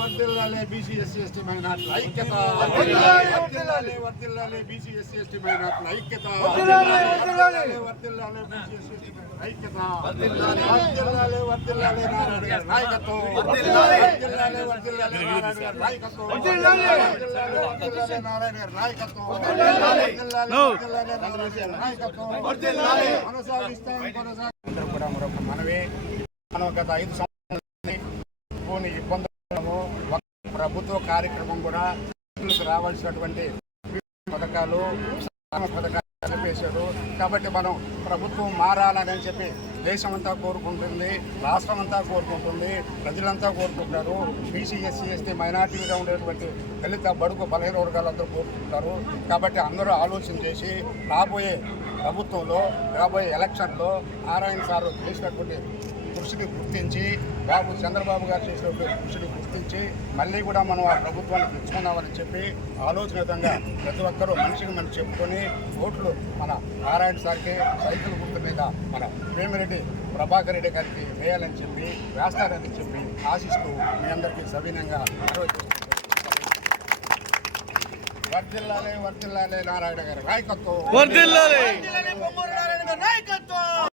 వర్దిల్లాలే. BC SC ST మైనార్టీల ఐక్యత వర్దిల్లాలే వర్దిల్లాలే బీసీ ఎస్సీ ఎస్టీ మైనార్టీల ఐక్యత వర్దిల్లాలే వర్దిల్లాలే బీసీ ఎస్సీ ఎస్టీ ఐక్యత వర్దిల్లాలే వర్దిల్లాలే వర్దిల్లాలే నాయకత్వం వర్దిల్లాలే వర్దిల్లాలే వర్దిల్లాలే నాయకత్వం వర్దిల్లాలే వర్దిల్లాలే నారాయణ గారి నాయకత్వం వర్దిల్లాలే వర్దిల్లాలే నారాయణ గారి నాయకత్వం వర్దిల్లాలే కొనసాగిస్తాం కూడా మరొక మనవే. మనం గత ఐదు ప్రభుత్వ కార్యక్రమం కూడా రావాల్సినటువంటి పథకాలు పథకాలు చెప్పేశారు. కాబట్టి మనం ప్రభుత్వం మారాలని చెప్పి దేశం అంతా కోరుకుంటుంది రాష్ట్రం అంతా కోరుకుంటుంది ప్రజలంతా కోరుకుంటారు. బీసీ ఎస్సీ ఎస్టీ మైనార్టీగా ఉండేటువంటి దళిత బడుగు బలహీన వర్గాలందరూ కోరుకుంటారు. కాబట్టి అందరూ ఆలోచన చేసి రాబోయే ప్రభుత్వంలో రాబోయే ఎలక్షన్లో నారాయణ సార్ చేసినటువంటి కృషిని గుర్తించి బాబు చంద్రబాబు గారు చేసినటువంటి కృషిని గుర్తించి మళ్ళీ కూడా మనం ఆ ప్రభుత్వాన్ని తెచ్చుకున్నామని చెప్పి ఆలోచన విధంగా ప్రతి ఒక్కరూ మనిషికి మనం చెప్పుకొని ఓట్లు మన నారాయణ సార్కి సైకిల్ గుర్తు మీద మన వేమిరెడ్డి ప్రభాకర్ రెడ్డి గారికి వేయాలని చెప్పి వేస్తారని చెప్పి ఆశిస్తూ మీ అందరికీ సవినంగా. వర్ధిల్లాలే వర్ధిల్లాలే నారాయణ గారి నాయకత్వం నారాయణ గారి నాయకత్వం